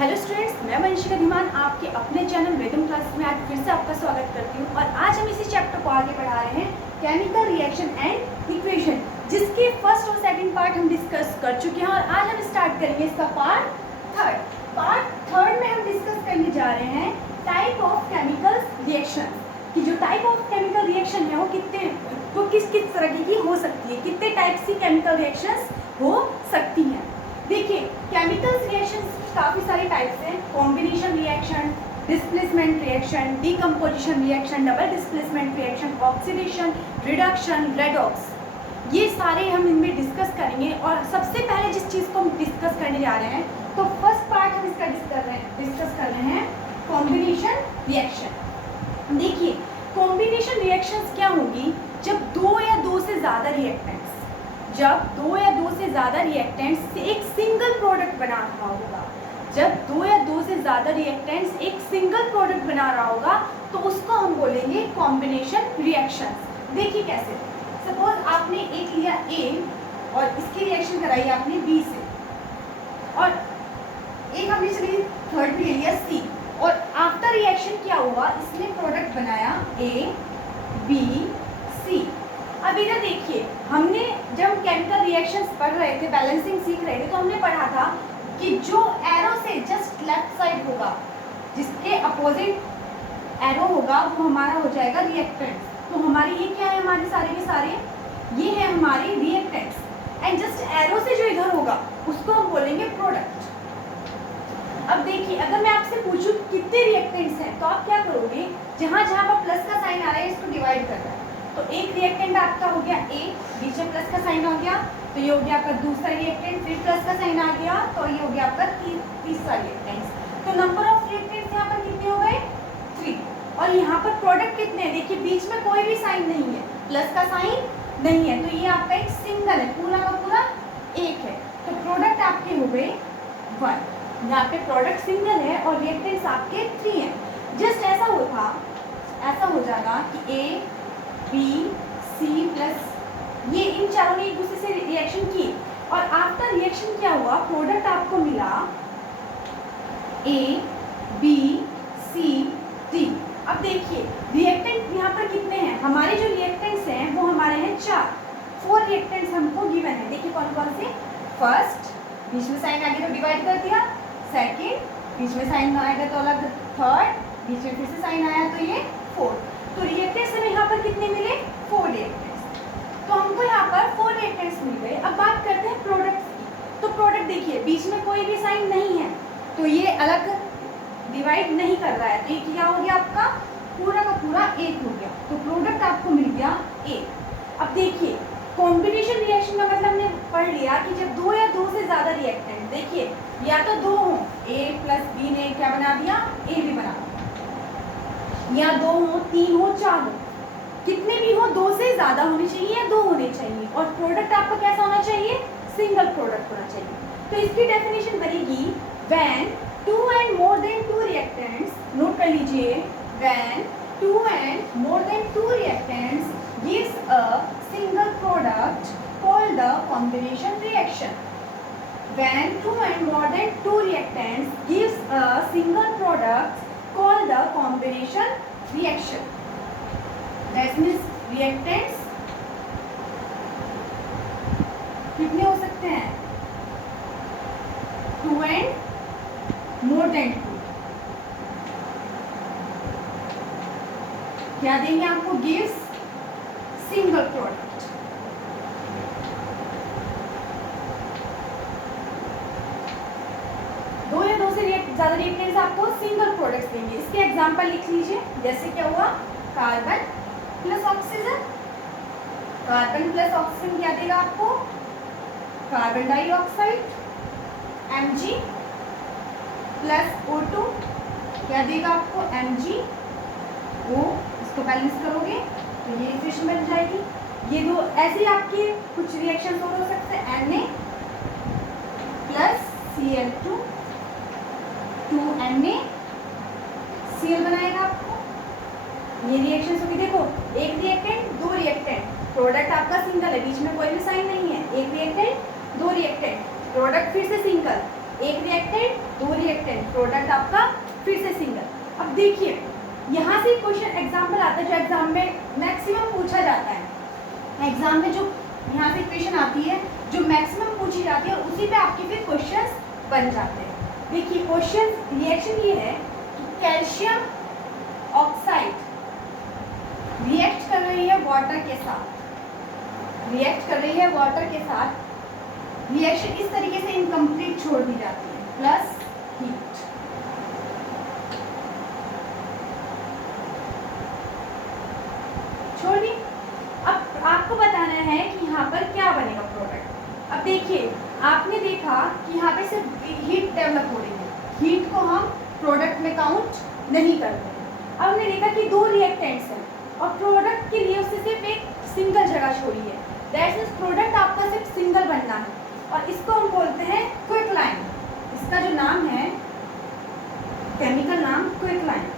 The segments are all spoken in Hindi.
हेलो स्टूडेंट्स, मैं वंशिका धीमान आपके अपने चैनल वेदम क्लास में आज फिर से आपका स्वागत करती हूँ। और आज हम इसी चैप्टर को आगे बढ़ा रहे हैं, केमिकल रिएक्शन एंड इक्वेशन, जिसके फर्स्ट और सेकंड पार्ट हम डिस्कस कर चुके हैं। और आज हम स्टार्ट करेंगे इसका पार्ट थर्ड में हम डिस्कस करने जा रहे हैं टाइप ऑफ केमिकल रिएक्शन, कि जो टाइप ऑफ केमिकल रिएक्शन है वो किस किस तरह की हो सकती है, कितने टाइप्स की केमिकल रिएक्शंस हो सकती हैं। देखिए, केमिकल रिएक्शंस काफ़ी सारे टाइप्स हैं। Combination reaction, displacement reaction, decomposition reaction, double displacement reaction, oxidation, reduction, redox, ये सारे हम इनमें डिस्कस करेंगे। और सबसे पहले जिस चीज़ को हम डिस्कस करने जा रहे हैं, तो फर्स्ट पार्ट हम इसका डिस्कस कर रहे हैं कॉम्बिनेशन रिएक्शन। देखिए, कॉम्बिनेशन रिएक्शंस क्या होगी, जब दो या दो से ज़्यादा रिएक्टेंट्स से एक सिंगल प्रोडक्ट बना रहा होगा। जब दो या दो से ज़्यादा रिएक्टेंट्स एक सिंगल प्रोडक्ट बना रहा होगा तो उसको हम बोलेंगे कॉम्बिनेशन रिएक्शंस। देखिए कैसे, सपोज आपने एक लिया A और इसकी रिएक्शन कराई आपने B से, और एक हमने चलिए थर्ड भी ले लिया C, और आफ्टर रिएक्शन क्या हुआ, इसने प्रोडक्ट बनाया A, B, C। अब इधर देखिए, हमने जब केमिकल रिएक्शंस पढ़ रहे थे, बैलेंसिंग सीख रहे थे, तो हमने पढ़ा था कि जो एरो से जस्ट लेफ्ट साइड होगा, जिसके अपोजिट एरो होगा, वो हमारा हो जाएगा रिएक्टेंट। तो हमारे ये क्या है, हमारे सारे के सारे ये है हमारे रिएक्टेंट्स, एंड जस्ट एरो से जो इधर होगा उसको हम बोलेंगे प्रोडक्ट। अब देखिए, अगर मैं आपसे पूछूं कितने रिएक्टेंट्स हैं, तो आप क्या करोगे, जहाँ जहाँ पर प्लस का साइन आ रहा है इसको डिवाइड कर रहा है। तो एक रिएक्टेंट आपका हो गया A, बीच में प्लस का साइन आ गया, तो ये हो गया आपका दूसरा रिएक्टेंट, फिर प्लस का साइन आ गया, तो ये हो गया आपका तीसरा रिएक्टेंट। तो नंबर ऑफ रिएक्टेंट्स यहाँ पर कितने हो गए, 3। और यहाँ पर प्रोडक्ट कितने हैं, देखिए बीच में कोई भी साइन नहीं है, प्लस का साइन नहीं है, तो ये आपका एक सिंगल है, पूरा का पूरा एक है। तो प्रोडक्ट आपके हो गए 1, यहाँ पे प्रोडक्ट सिंगल है और रिएक्टेंट्स आपके 3 हैं। जस्ट ऐसा हो जाएगा कि A, B, C प्लस ये इन चारों ने एक दूसरे से रिएक्शन की, और आफ्टर रिएक्शन क्या हुआ, प्रोडक्ट आपको मिला A, B, C, D। अब देखिए, रिएक्टेंट यहाँ पर कितने हैं, हमारे जो रिएक्टेंट्स हैं वो हमारे हैं 4 रिएक्टेंट्स हमको गिवन है। देखिए कौन कौन से, फर्स्ट बीच में साइन आ गया तो डिवाइड कर दिया, सेकेंड बीच में साइन आएगा तो अलग, थर्ड बीच में फिर से साइन आया तो ये 4। तो रिएक्टेंट्स हमें यहाँ पर कितने मिले, 4 रिएक्टेंट्स। तो हमको यहाँ पर 4 रिएक्टेंट्स मिल गए। अब बात करते हैं प्रोडक्ट की। तो प्रोडक्ट देखिए, बीच में कोई भी साइन नहीं है, तो ये अलग डिवाइड नहीं कर रहा है, तो ये क्या हो गया, आपका पूरा का पूरा 1 हो गया। तो प्रोडक्ट आपको मिल गया 1। अब देखिए, कॉम्बिनेशन रिएक्शन का मतलब हमने पढ़ लिया कि जब दो या दो से ज़्यादा रिएक्टेंट, देखिए या तो दो हों, A प्लस B ने क्या बना दिया, A भी बना दिया, या 2 हो, 3 हो, 4 हो, कितने भी हो, 2 से ज़्यादा होने चाहिए या 2 होने चाहिए, और प्रोडक्ट आपका कैसा होना चाहिए, सिंगल प्रोडक्ट होना चाहिए। तो इसकी डेफिनेशन बनेगी, when 2 and more than 2 reactants, note कर लीजिए, when 2 and more than 2 reactants gives a single product called the combination reaction. When 2 and more than 2 reactants gives a single product called the combination reaction. That means reactants कितने हो सकते हैं, 2 and more than 2। क्या देंगे आपको, gives single product। दो या दो से ज़्यादा रिएक्टेंट्स आपको सिंगल प्रोडक्ट्स देंगे। इसके एग्जांपल लिख लीजिए, जैसे क्या हुआ, carbon plus oxygen. Carbon plus oxygen क्या देगा आपको, carbon dioxide, Mg plus O2 क्या देगा आपको, MgO। इसको बैलेंस करोगे तो ये इक्वेशन बन जाएगी। ये दो ऐसे आपके कुछ रिएक्शन और हो सकते हैं, Na प्लस Cl2, 2NaCl बनाएगा आपको, ये रिएक्शन होगी। देखो, एक रिएक्टेंट, 2 रिएक्टेंट, प्रोडक्ट आपका सिंगल है, बीच में कोई भी साइन नहीं है, एक रिएक्टेंट, 2 रिएक्टेंट, प्रोडक्ट फिर से सिंगल, एक रिएक्टेंट, दो रिएक्टेंट, प्रोडक्ट आपका फिर से सिंगल। अब देखिए यहाँ से क्वेश्चन एग्जाम्पल आता है जो एग्जाम में मैक्सिमम पूछा जाता है। एग्जाम में जो यहाँ से इक्वेशन आती है जो मैक्सिमम पूछी जाती है उसी पे आपके फिर क्वेश्चंस बन जाते हैं। देखिए क्वेश्चन रिएक्शन ये है कि कैल्शियम ऑक्साइड रिएक्ट कर रही है वाटर के साथ, रिएक्ट कर रही है वाटर के साथ। रिएक्शन इस तरीके से इनकम्प्लीट छोड़ दी जाती है, प्लस हीट। छोड़ दी। अब आपको बताना है कि यहाँ पर क्या बनेगा प्रोडक्ट। अब देखिए आपने देखा कि यहाँ पे सिर्फ हीट डेवलप हो रही है, हीट को हम प्रोडक्ट में काउंट नहीं करते। अब हमने देखा कि दो रिएक्टेंट्स हैं और प्रोडक्ट के लिए उससे सिर्फ एक सिंगल जगह छोड़ी है, दैट मीन्स प्रोडक्ट आपका सिर्फ सिंगल बनना है और इसको हम बोलते हैं क्विकलाइन। इसका जो नाम है केमिकल नाम क्विकलाइन।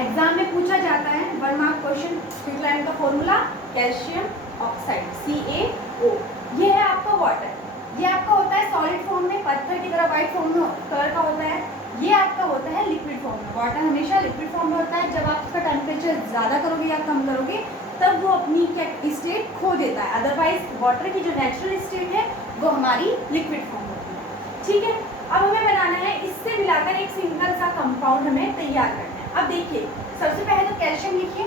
एग्जाम में पूछा जाता है 1 मार्क क्वेश्चन। क्विकलाइन का फॉर्मूला कैल्शियम ऑक्साइड CaO। ये है आपका वाटर, ये आपका होता है सॉलिड फॉर्म में, पत्थर की तरह व्हाइट फॉर्म में कलर का होता है। ये आपका होता है लिक्विड फॉर्म में। वाटर हमेशा लिक्विड फॉर्म में होता है। जब आप उसका टेम्परेचर ज़्यादा करोगे या कम करोगे तब वो अपनी स्टेट खो देता है, अदरवाइज वाटर की जो नेचुरल स्टेट है वो हमारी लिक्विड फॉर्म होती है। ठीक है, अब हमें बनाना है, इससे मिलाकर एक सिंगल सा कंपाउंड हमें तैयार करना है। अब देखिए सबसे पहले तो कैल्शियम लिखिए,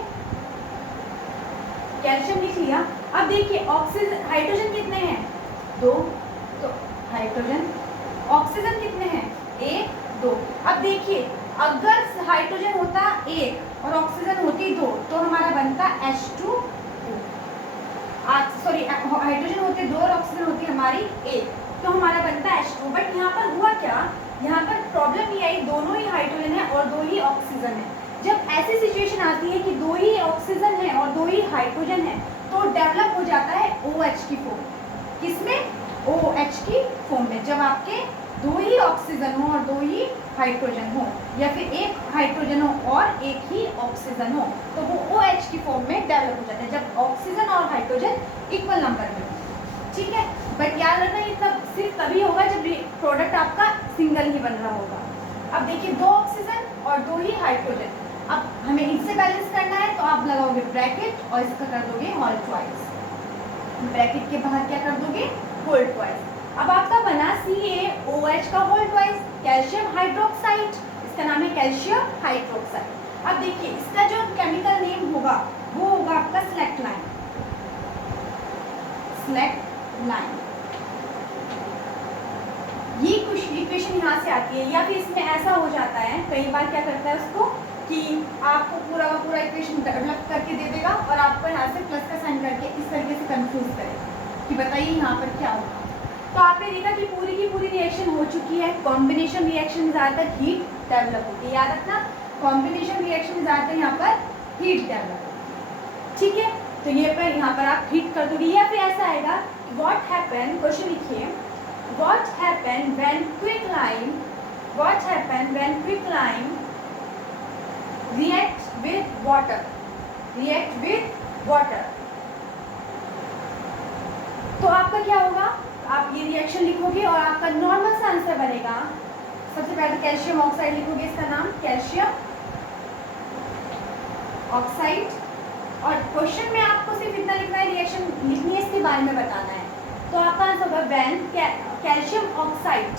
कैल्शियम लिख लिया। अब देखिए ऑक्सीजन, हाइड्रोजन कितने हैं? 2, तो हाइड्रोजन। ऑक्सीजन कितने हैं? 1, 2। अब देखिए अगर हाइड्रोजन होता 1 और ऑक्सीजन होती 2 तो हमारा बनता H2O। सॉरी, हाइड्रोजन होते 2 और ऑक्सीजन होती हमारी 1 तो हमारा बनता H2O। बट यहाँ पर हुआ क्या, यहाँ पर प्रॉब्लम ये आई, दोनों ही हाइड्रोजन है और 2 ही ऑक्सीजन है। जब ऐसी सिचुएशन आती है कि 2 ही ऑक्सीजन है और 2 ही हाइड्रोजन है तो डेवलप हो जाता है OH की फॉर्म। किसमें? OH की फॉर्म में। जब आपके 2 ही ऑक्सीजन हो और 2 ही हाइड्रोजन हो या फिर एक हाइड्रोजन हो और एक ही ऑक्सीजन हो तो वो OH की फॉर्म में डेवलप हो जाता है, जब ऑक्सीजन और हाइड्रोजन इक्वल नंबर में हो। ठीक है, बट याद रखना ये तब सिर्फ तभी होगा जब प्रोडक्ट आपका सिंगल ही बन रहा होगा। अब देखिए 2 ऑक्सीजन और 2 ही हाइड्रोजन। अब हमें इनसे बैलेंस करना है तो आप लगाओगे ब्रैकेट और इसका कर दोगे होल ट्वाइस। ब्रैकेट के बाहर क्या कर दोगे? Whole twice. अब आपका बना CaOH का होल ट्वाइस, कैल्शियम हाइड्रोक्साइड। इसका नाम है कैल्शियम हाइड्रोक्साइड। अब देखिए इसका जो केमिकल नेम होगा वो होगा आपका सेलेक्ट लाइन, सेलेक्ट लाइन। ये कुछ इक्वेशन यहाँ से आती है या फिर इसमें ऐसा हो जाता है कई बार क्या करता है उसको कि आपको पूरा का पूरा इक्वेशन डेवलप करके दे देगा और आपको यहाँ से प्लस का साइन करके इस तरीके से कंफ्यूज करेगा कि बताइए यहाँ पर क्या होगा। तो आपने देखा कि पूरी की पूरी रिएक्शन हो चुकी है। कॉम्बिनेशन रिएक्शन में ज़्यादातर हीट डेवलप होती है, याद रखना कॉम्बिनेशन रिएक्शन में ज़्यादातर यहाँ पर हीट डेवलप होती है। ठीक है, तो ये पर यहाँ पर आप हीट कर दोगे या फिर ऐसा आएगा व्हाट हैपन, क्वेश्चन लिखिए what happen when quicklime, what happen when quicklime react with water, react with water. तो आपका क्या होगा, आप ये रिएक्शन लिखोगे और आपका नॉर्मल सा आंसर बनेगा। सबसे पहले कैल्शियम ऑक्साइड लिखोगे, इसका नाम कैल्शियम ऑक्साइड। और क्वेश्चन में आपको सिर्फ इतना लिखना है, रिएक्शन लिखनी है, इसके बारे में बताना है। तो आपका आंसर होगा when calcium oxide,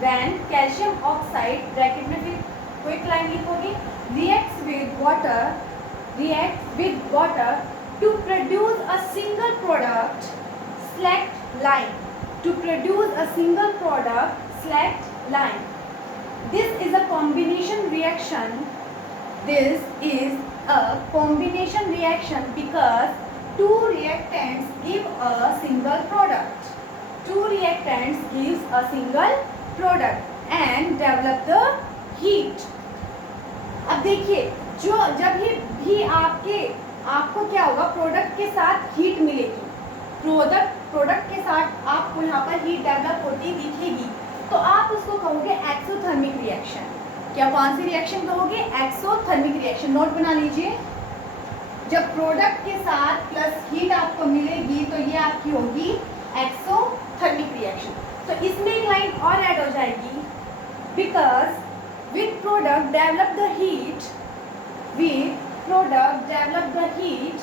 when calcium oxide bracket में फिर क्विक लाइन लिखोगे reacts with water, reacts with water to produce a single product, select line, to produce a single product, select line. This is a combination reaction, this is a combination reaction because two reactants give a single product, two reactants gives a single product and develop the heat. अब देखिए जो जब भी आपको क्या होगा, प्रोडक्ट के साथ हीट मिलेगी, प्रोडक्ट के साथ आपको यहाँ पर हीट डेवलप होती दिखेगी तो आप उसको कहोगे एक्सोथर्मिक रिएक्शन। क्या कौन सी रिएक्शन कहोगे? Exothermic reaction. नोट बना लीजिए, जब प्रोडक्ट के साथ प्लस हीट आपको मिलेगी तो ये आपकी होगी एक्सोथर्मिक रिएक्शन। तो इसमें develop the heat with product develop the heat.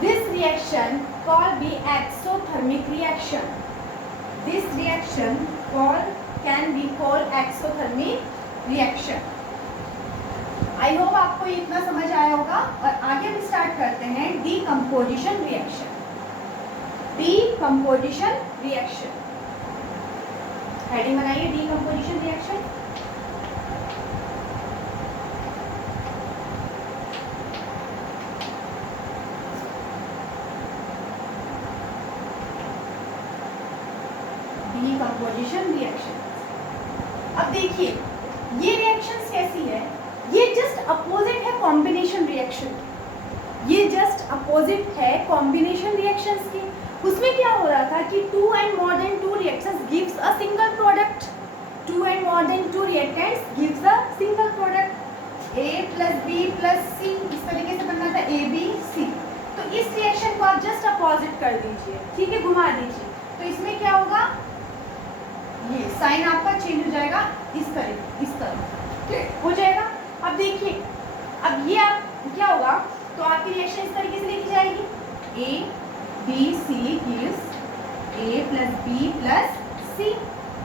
This reaction called be exothermic reaction. This reaction can be called exothermic reaction. I hope आपको इतना समझ आया होगा। और आगे हम स्टार्ट करते हैं decomposition reaction. Decomposition reaction heading बनाइए, डीकम्पोजिशन रिएक्शन। Decomposition reaction. अब देखिए ये रिएक्शंस कैसी है, ये जस्ट अपोजिट है कॉम्बिनेशन रिएक्शन की। ये जस्ट अपोजिट है कॉम्बिनेशन रिएक्शंस की। उसमें क्या हो रहा था कि 2 and more than 2 reactants gives a single product. 2 and more than 2 reactants gives a single product. A plus B plus C इस तरीके से बनना था ABC। तो इस रिएक्शन को आप जस्ट अपोजिट कर दीजिए, ठीक है, घुमा दीजिए। तो इसमें क्या होगा, ये साइन आपका चेंज हो जाएगा, इस तरह हो जाएगा। अब देखिए, अब ये आप क्या होगा, तो आपकी रिएक्शन इस तरीके से लिखी जाएगी, A B C gives A plus B plus C।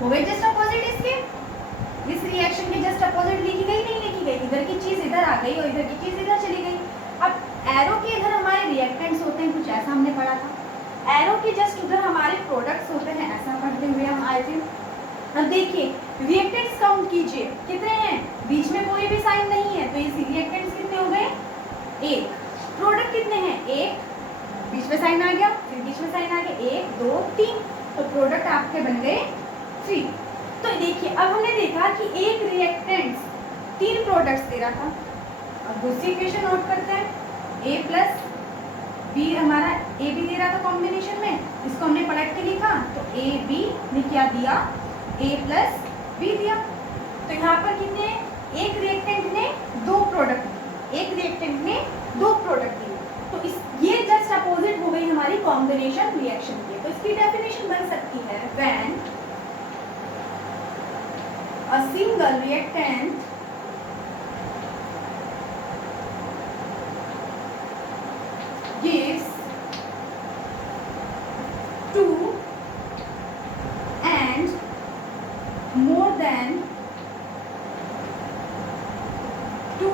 हो गई जस्ट अपोजिट इसके। इस रिएक्शन के जस्ट अपोजिट लिखी गई, नहीं लिखी गई, इधर की चीज इधर आ गई और इधर की चीज इधर चली गई। अब एरो के इधर हमारे रिएक्टेंट्स होते हैं, कुछ ऐसा हमने पढ़ा था। एरो के जस्ट उधर हमारे प्रोडक्ट्स होते हैं, ऐसा पढ़ते हुए हम आए थे। अब देखिए रिएक्टेंट्स काउंट कीजिए, कितने हैं, बीच में कोई भी साइन नहीं है, तो ये रिएक्टेंट्स कितने हो गए, 1। प्रोडक्ट कितने हैं, 1, बीच में साइन आ गया, फिर बीच में साइन आ गया, 1 2 3, तो प्रोडक्ट आपके बन गए 3। तो देखिए अब हमने देखा कि एक रिएक्टेंट्स 3 प्रोडक्ट्स दे रहा था। अब दूसरी इक्वेशन नोट करते हैं, A प्लस बी हमारा A भी दे रहा था कॉम्बिनेशन में, इसको हमने पलट के लिखा, तो A B ने क्या दिया, A प्लस B दिया। तो यहाँ पर कितने, एक रिएक्टेंट ने 2 प्रोडक्ट दिए, एक रिएक्टेंट ने 2 प्रोडक्ट दिए। तो इस ये जस्ट अपोजिट हो गई हमारी कॉम्बिनेशन रिएक्शन की। तो इसकी डेफिनेशन बन सकती है, when a single reactant gives 2 and more than 2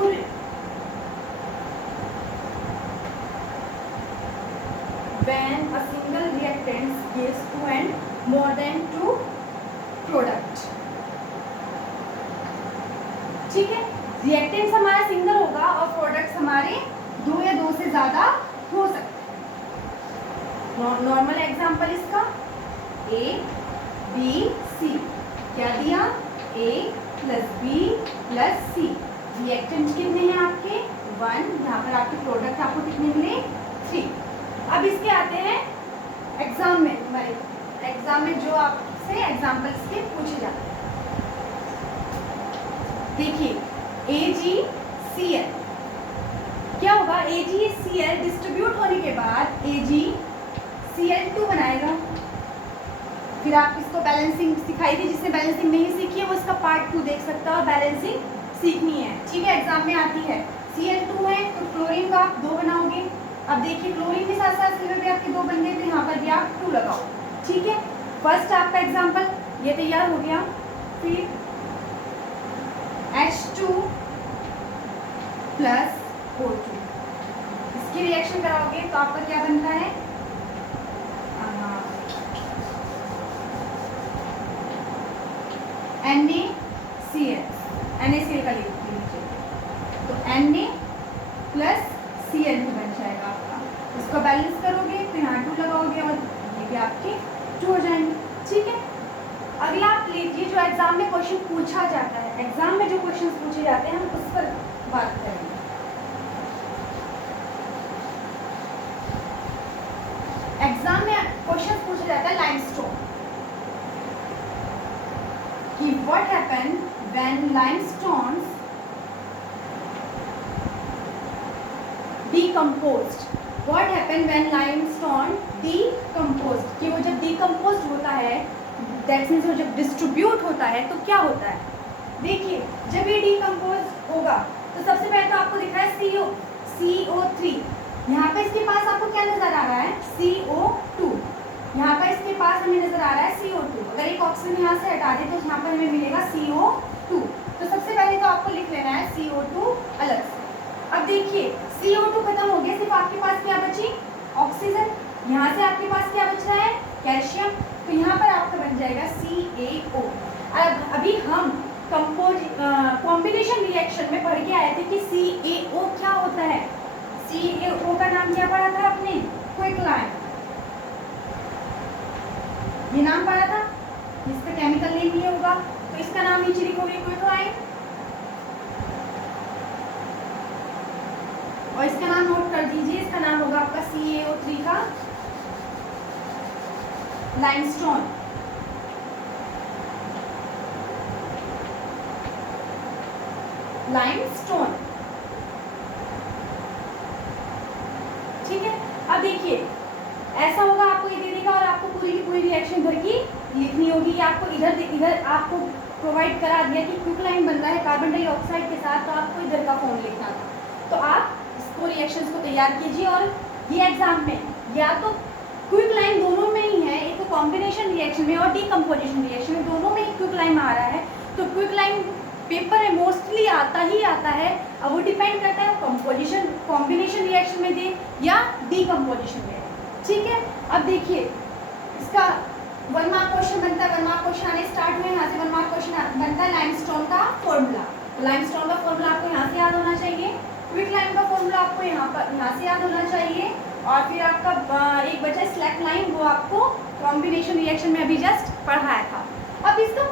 when a single reactant gives 2 and more than 2 product। ठीक है, रिएक्टेंट्स हमारा सिंगल होगा और प्रोडक्ट्स हमारे 2 या 2 से ज्यादा हो सकते हैं। नॉर्मल एग्जांपल इसका A B C, क्या दिया, A plus B plus C। Reactants कितने हैं आपके, 1, यहाँ पर आपके प्रोडक्ट आपको कितने मिले, 3। अब इसके आते हैं एग्जाम में, हमारे एग्जाम में जो आपसे एग्जाम्पल्स के पूछे जाते हैं। देखिए AgCl क्या होगा, AgCl डिस्ट्रीब्यूट होने के बाद AgCl2 बनाएगा। फिर आप इसको बैलेंसिंग सिखाई थी, जिससे बैलेंसिंग नहीं सीखी है वो इसका पार्ट 2 देख सकता है और बैलेंसिंग सीखनी है, ठीक है, एग्जाम में आती है। Cl2 है तो क्लोरीन का आप 2 बनाओगे। अब देखिए क्लोरीन के साथ साथ सिल्वर भी आपके 2 बन गए, तो यहाँ पर भी आप 2 लगाओ, ठीक है। फर्स्ट आपका एग्जाम्पल ये तैयार हो गया। फिर H2 प्लस O2, इसकी रिएक्शन कराओगे तो आपका क्या बनता है, NaCl का लिख लीजिए, तो Na प्लस Cl2 बन जाएगा आपका। इसको बैलेंस करोगे तो यहाँ 2 लगाओगे और ये भी आपके 2 हो जाएंगे, ठीक है। अगला आप लीजिए जो एग्जाम में क्वेश्चन पूछा जाता है, एग्जाम में जो क्वेश्चन पूछे जाते हैं हम उस पर बात करेंगे। एग्जाम में क्वेश्चन पूछा जाता है लाइमस्टोन कि what happen when limestones decomposed, what happen when limestone decomposed, कि वो जब decomposed होता है, that means वो जब distribute होता है तो क्या होता है, देखिए जब ये डिकम्पोज होगा तो सबसे पहले तो आपको दिख रहा है CO3, यहाँ पे इसके पास आपको क्या नजर आ रहा है, CO2, यहाँ पर इसके पास हमें नजर आ रहा है CO2। अगर एक ऑक्सीजन यहाँ से हटा दे तो यहाँ पर हमें मिलेगा CO2। तो सबसे पहले तो आपको लिख लेना है CO2 अलग से। अब देखिए CO2 खत्म हो गया, सिर्फ आपके पास क्या बची, ऑक्सीजन। यहाँ से आपके पास क्या बच रहा है, कैल्शियम। तो यहाँ पर आपका बन जाएगा CaO। अब अभी हम कॉम्बिनेशन रिएक्शन में पढ़ के आए थे कि CaO क्या होता है। CaO का नाम क्या पढ़ा था आपने, क्विकलाइन, ये नाम पढ़ा था। इसका केमिकल नेम ये होगा, तो इसका नाम नीचे लिखोगे क्विकलाइन, और इसका नाम नोट कर दीजिए, इसका नाम होगा आपका CaO3 का लाइमस्टोन। लाइमस्टोन, ठीक है। अब देखिए ऐसा होगा, आपको ये दे देगा और आपको पूरी की पूरी रिएक्शन भर की लिखनी होगी। आपको इधर आपको प्रोवाइड करा दिया कि क्विकलाइन बन रहा है कार्बन डाइऑक्साइड के साथ, तो आपको इधर का फॉर्म लिखना था। तो आप इसको रिएक्शंस को तैयार कीजिए, और ये एग्जाम में या तो क्विकलाइन दोनों में ही है, एक तो कॉम्बिनेशन रिएक्शन में और डीकम्पोजिशन रिएक्शन में, दोनों में ही क्विकलाइन आ रहा है। तो क्विकलाइन पेपर में मोस्टली आता ही आता है। अब वो डिपेंड करता है कॉम्बिनेशन रिएक्शन में दे या डीकम्पोजिशन में, ठीक है। अब देखिए इसका 1 मार्क क्वेश्चन बनता है, 1 मार्क क्वेश्चन आने स्टार्ट हुए, यहाँ से 1 मार्क क्वेश्चन बनता है लाइमस्टोन का फॉर्मूला। तो लाइमस्टोन का फॉर्मूला आपको यहाँ से याद होना चाहिए, क्विकलाइन का फॉर्मूला आपको यहाँ से याद होना चाहिए, और फिर आपका एक बचा स्लैकलाइन, वो आपको कॉम्बिनेशन रिएक्शन में अभी जस्ट पढ़ाया था। अब इसका